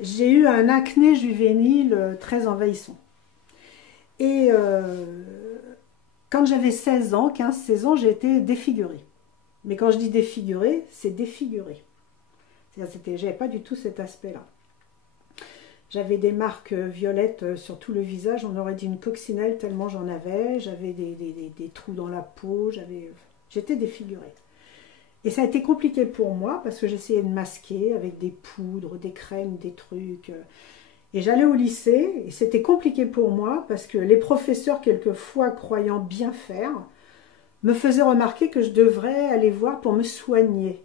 j'ai eu un acné juvénile très envahissant. Et quand j'avais 16 ans, 15-16 ans, j'ai été défigurée. Mais quand je dis défigurée, c'est défigurée. J'avais pas du tout cet aspect-là. J'avais des marques violettes sur tout le visage, on aurait dit une coccinelle tellement j'en avais. J'avais des trous dans la peau, j'étais défigurée. Et ça a été compliqué pour moi parce que j'essayais de masquer avec des poudres, des crèmes, des trucs. Et j'allais au lycée et c'était compliqué pour moi parce que les professeurs, quelquefois croyant bien faire, me faisaient remarquer que je devrais aller voir pour me soigner.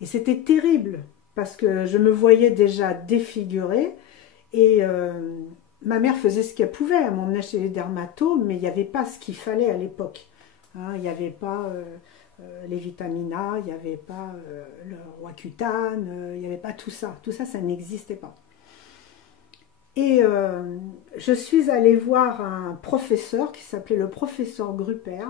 Et c'était terrible parce que je me voyais déjà défigurée et ma mère faisait ce qu'elle pouvait. Elle m'emmenait chez les dermatos, mais il n'y avait pas ce qu'il fallait à l'époque. Hein, il n'y avait pas les vitamines A, il n'y avait pas le Roaccutane, il n'y avait pas tout ça. Tout ça, ça n'existait pas. Et je suis allée voir un professeur qui s'appelait le professeur Grupper,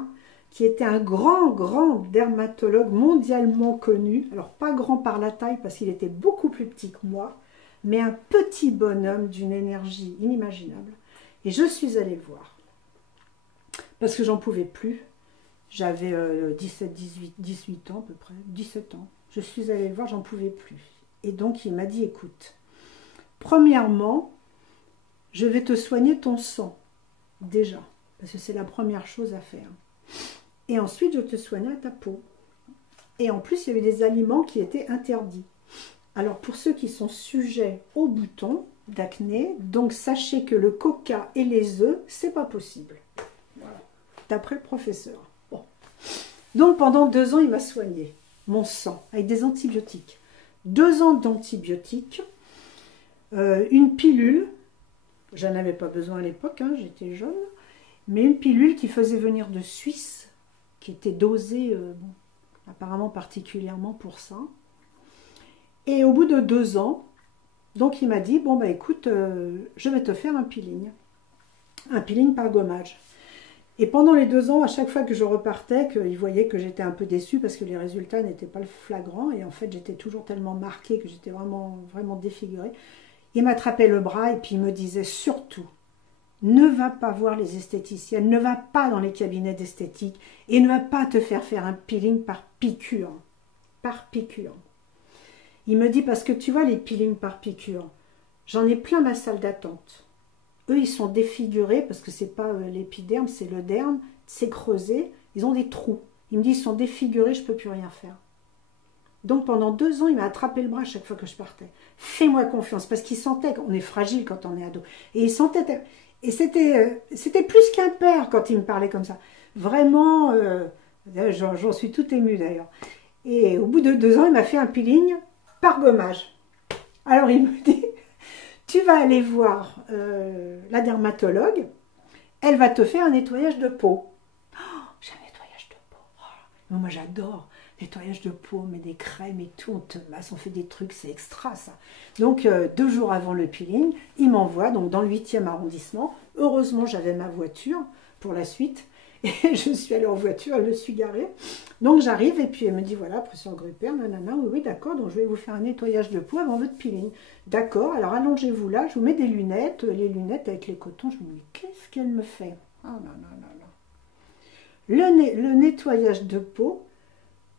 qui était un grand dermatologue mondialement connu. Alors pas grand par la taille parce qu'il était beaucoup plus petit que moi, mais un petit bonhomme d'une énergie inimaginable. Et je suis allée le voir parce que j'en pouvais plus. J'avais 17, 18 ans à peu près, 17 ans. Je suis allée le voir, j'en pouvais plus. Et donc il m'a dit, écoute, premièrement, je vais te soigner ton sang, déjà, parce que c'est la première chose à faire. Et ensuite, je te soignerai ta peau. Et en plus, il y avait des aliments qui étaient interdits. Alors, pour ceux qui sont sujets aux boutons d'acné, donc sachez que le coca et les œufs, c'est pas possible. Voilà. D'après le professeur. Bon. Donc, pendant 2 ans, il m'a soigné mon sang avec des antibiotiques. 2 ans d'antibiotiques, une pilule. J'en avais pas besoin à l'époque, hein, j'étais jeune, mais une pilule qui faisait venir de Suisse, qui était dosée apparemment particulièrement pour ça. Et au bout de 2 ans, donc il m'a dit, bon bah écoute, je vais te faire un peeling par gommage. Et pendant les 2 ans, à chaque fois que je repartais, qu'il voyait que j'étais un peu déçue parce que les résultats n'étaient pas flagrants, et en fait j'étais toujours tellement marquée que j'étais vraiment défigurée. Il m'attrapait le bras et puis il me disait surtout, ne va pas voir les esthéticiennes, ne va pas dans les cabinets d'esthétique et ne va pas te faire un peeling par piqûre. Par piqûre. Il me dit, parce que tu vois les peelings par piqûre, j'en ai plein ma salle d'attente. Eux, ils sont défigurés parce que c'est pas l'épiderme, c'est le derme, c'est creusé, ils ont des trous. Il me dit, ils sont défigurés, je ne peux plus rien faire. Donc pendant 2 ans, il m'a attrapé le bras à chaque fois que je partais. Fais-moi confiance, parce qu'il sentait qu'on est fragile quand on est ado. Et il sentait, et c'était plus qu'un père quand il me parlait comme ça. Vraiment, j'en suis tout émue d'ailleurs. Et au bout de 2 ans, il m'a fait un peeling par gommage. Alors il me dit, tu vas aller voir la dermatologue, elle va te faire un nettoyage de peau. Oh, j'ai un nettoyage de peau. Oh, moi j'adore. Nettoyage de peau, on met des crèmes et tout, on te masse, on fait des trucs, c'est extra ça. Donc 2 jours avant le peeling, il m'envoie donc dans le 8e arrondissement. Heureusement, j'avais ma voiture pour la suite. Et je suis allée en voiture, je me suis garée. Donc j'arrive et puis elle me dit, voilà, professeur Grupper, nanana, oui, d'accord, donc je vais vous faire un nettoyage de peau avant votre peeling. D'accord, alors allongez-vous là, je vous mets des lunettes, les lunettes avec les cotons. Je me dis, qu'est-ce qu'elle me fait? Ah non, non, non, non. Le nettoyage de peau,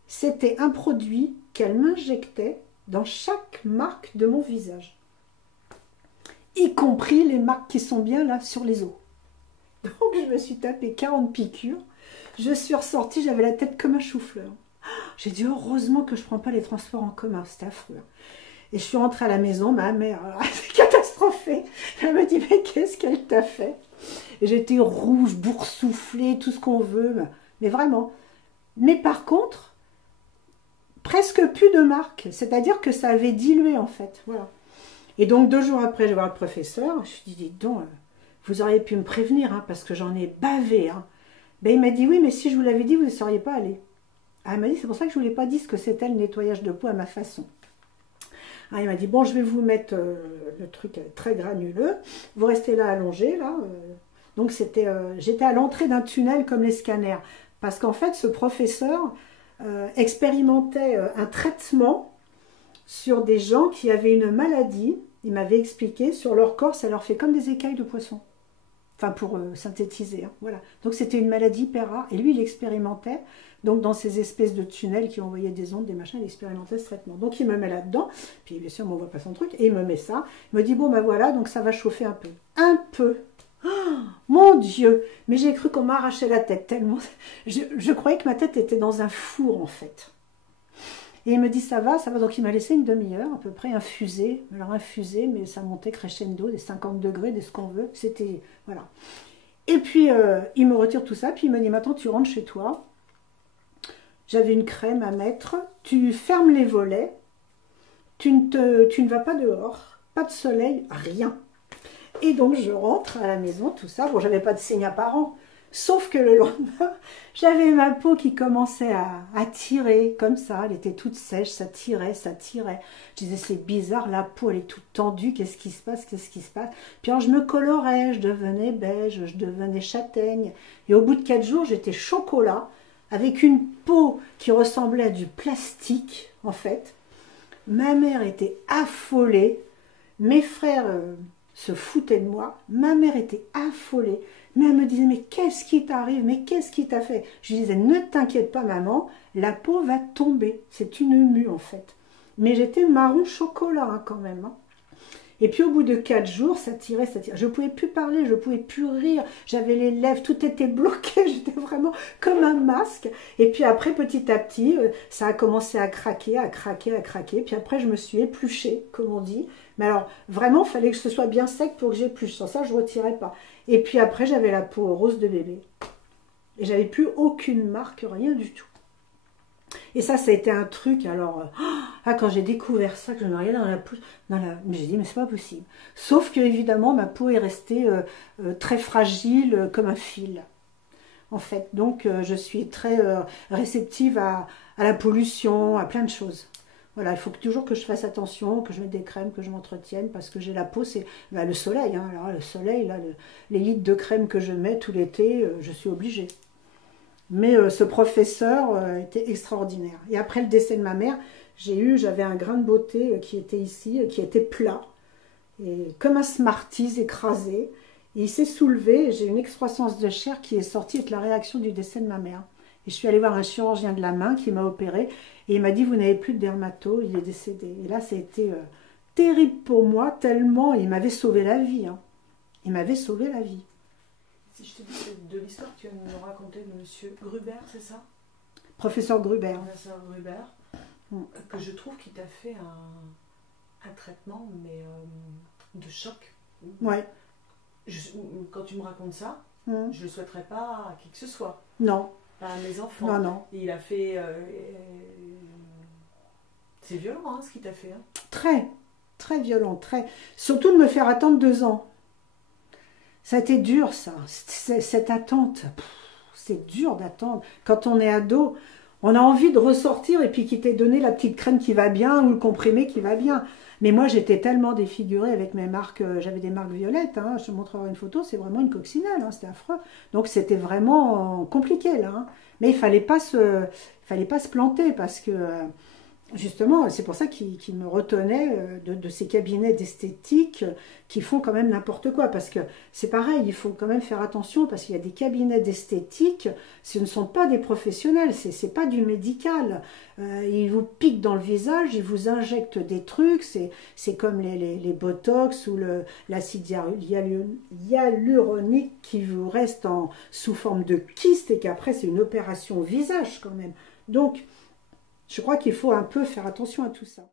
c'était un produit qu'elle m'injectait dans chaque marque de mon visage. Y compris les marques qui sont bien là sur les os. Donc je me suis tapé 40 piqûres. Je suis ressortie, j'avais la tête comme un chou-fleur. J'ai dit heureusement que je ne prends pas les transports en commun, c'était affreux. Et je suis rentrée à la maison, ma mère s'est catastrophée. Elle me dit mais qu'est-ce qu'elle t'a fait? Et j'étais rouge, boursouflée, tout ce qu'on veut. Mais vraiment. Mais par contre, presque plus de marques. C'est-à-dire que ça avait dilué en fait. Voilà. Et donc 2 jours après, je vais voir le professeur. Je lui ai dit, dites donc, vous auriez pu me prévenir, hein, parce que j'en ai bavé. Hein. Ben, il m'a dit, oui, mais si je vous l'avais dit, vous ne seriez pas allé. Ah, il m'a dit, c'est pour ça que je ne vous l'ai pas dit, ce que c'était le nettoyage de peau à ma façon. Ah, il m'a dit, bon, je vais vous mettre le truc très granuleux. Vous restez là allongé, là. Donc, j'étais à l'entrée d'un tunnel comme les scanners. Parce qu'en fait, ce professeur expérimentait un traitement sur des gens qui avaient une maladie. Il m'avait expliqué, sur leur corps, ça leur fait comme des écailles de poisson. Enfin, pour synthétiser, hein, voilà. Donc, c'était une maladie hyper rare. Et lui, il expérimentait, donc dans ces espèces de tunnels qui envoyaient des ondes, des machins, il expérimentait ce traitement. Donc, il me met là-dedans, puis bien sûr, on ne voit pas son truc, et il me met ça. Il me dit, bon, ben voilà, donc ça va chauffer un peu. Un peu. Oh, mon Dieu! Mais j'ai cru qu'on m'arrachait la tête, tellement... Je croyais que ma tête était dans un four, en fait. Et il me dit, ça va, ça va. Donc, il m'a laissé une demi-heure, à peu près, infusé. Alors, infusé, mais ça montait crescendo, des 50 degrés, des ce qu'on veut. C'était, voilà. Et puis, il me retire tout ça, puis il me dit, maintenant, tu rentres chez toi. J'avais une crème à mettre. Tu fermes les volets. Tu ne vas pas dehors. Pas de soleil, rien. Et donc, je rentre à la maison, tout ça. Bon, j'avais pas de signe apparent. Sauf que le lendemain, j'avais ma peau qui commençait à tirer comme ça. Elle était toute sèche, ça tirait, ça tirait. Je disais, c'est bizarre, la peau, elle est toute tendue. Qu'est-ce qui se passe? Qu'est-ce qui se passe? Puis alors, je me colorais, je devenais beige, je devenais châtaigne. Et au bout de 4 jours, j'étais chocolat, avec une peau qui ressemblait à du plastique, en fait. Ma mère était affolée. Mes frères se foutaient de moi. Ma mère était affolée. Mais elle me disait, mais qu'est-ce qui t'arrive? Mais qu'est-ce qui t'a fait? Je disais, ne t'inquiète pas maman, la peau va tomber. C'est une mue en fait. Mais j'étais marron chocolat hein, quand même. Hein. Et puis au bout de 4 jours, ça tirait, ça tirait. Je ne pouvais plus parler, je ne pouvais plus rire. J'avais les lèvres, tout était bloqué. J'étais vraiment comme un masque. Et puis après, petit à petit, ça a commencé à craquer, à craquer, à craquer. Puis après, je me suis épluchée, comme on dit. Mais alors, vraiment, il fallait que ce soit bien sec pour que j'épluche. Sans ça, je ne retirais pas. Et puis après, j'avais la peau rose de bébé. Et j'avais plus aucune marque, rien du tout. Et ça a été un truc, alors, quand j'ai découvert ça, que je me regardais dans la peau, mais j'ai dit, mais c'est pas possible. Sauf que, évidemment, ma peau est restée très fragile, comme un fil, en fait. Donc, je suis très réceptive à la pollution, à plein de choses. Voilà, il faut toujours que je fasse attention, que je mette des crèmes, que je m'entretienne, parce que j'ai la peau, c'est le soleil. Hein. Alors, le soleil, là, les litres de crème que je mets tout l'été, je suis obligée. Mais ce professeur était extraordinaire. Et après le décès de ma mère, j'avais un grain de beauté qui était ici, qui était plat, et comme un Smarties écrasé. Et il s'est soulevé, et j'ai une excroissance de chair qui est sortie avec la réaction du décès de ma mère. Et je suis allée voir un chirurgien de la main qui m'a opéré, et il m'a dit, vous n'avez plus de dermato, il est décédé. Et là, ça a été terrible pour moi, tellement il m'avait sauvé la vie. Hein. Il m'avait sauvé la vie. Si je te dis de l'histoire que tu viens de nous raconter de monsieur Gruber, c'est ça? Professeur Gruber. Professeur Gruber, que je trouve qu'il t'a fait un traitement, mais de choc. Ouais. Quand tu me racontes ça, je ne le souhaiterais pas à qui que ce soit. Non. Pas à mes enfants. Non, non. Et il a fait... c'est violent, hein, ce qu'il t'a fait. Hein. Très, très violent, très. Surtout de me faire attendre 2 ans. Ça a été dur, ça. Cette attente, c'est dur d'attendre. Quand on est ado, on a envie de ressortir et puis qu'il t'ait donné la petite crème qui va bien ou le comprimé qui va bien. Mais moi, j'étais tellement défigurée avec mes marques. J'avais des marques violettes. Hein, je te montrerai une photo. C'est vraiment une coccinelle. Hein, c'était affreux. Donc, c'était vraiment compliqué, là. Hein. Mais il ne fallait pas se planter parce que... Justement, c'est pour ça qu'il me retenait de ces cabinets d'esthétique qui font quand même n'importe quoi. Parce que c'est pareil, il faut quand même faire attention parce qu'il y a des cabinets d'esthétique, ce ne sont pas des professionnels, c'est pas du médical. Ils vous piquent dans le visage, ils vous injectent des trucs, c'est comme les botox ou l'acide hyaluronique qui vous reste sous forme de kyste et qu'après c'est une opération au visage quand même. Donc, je crois qu'il faut un peu faire attention à tout ça.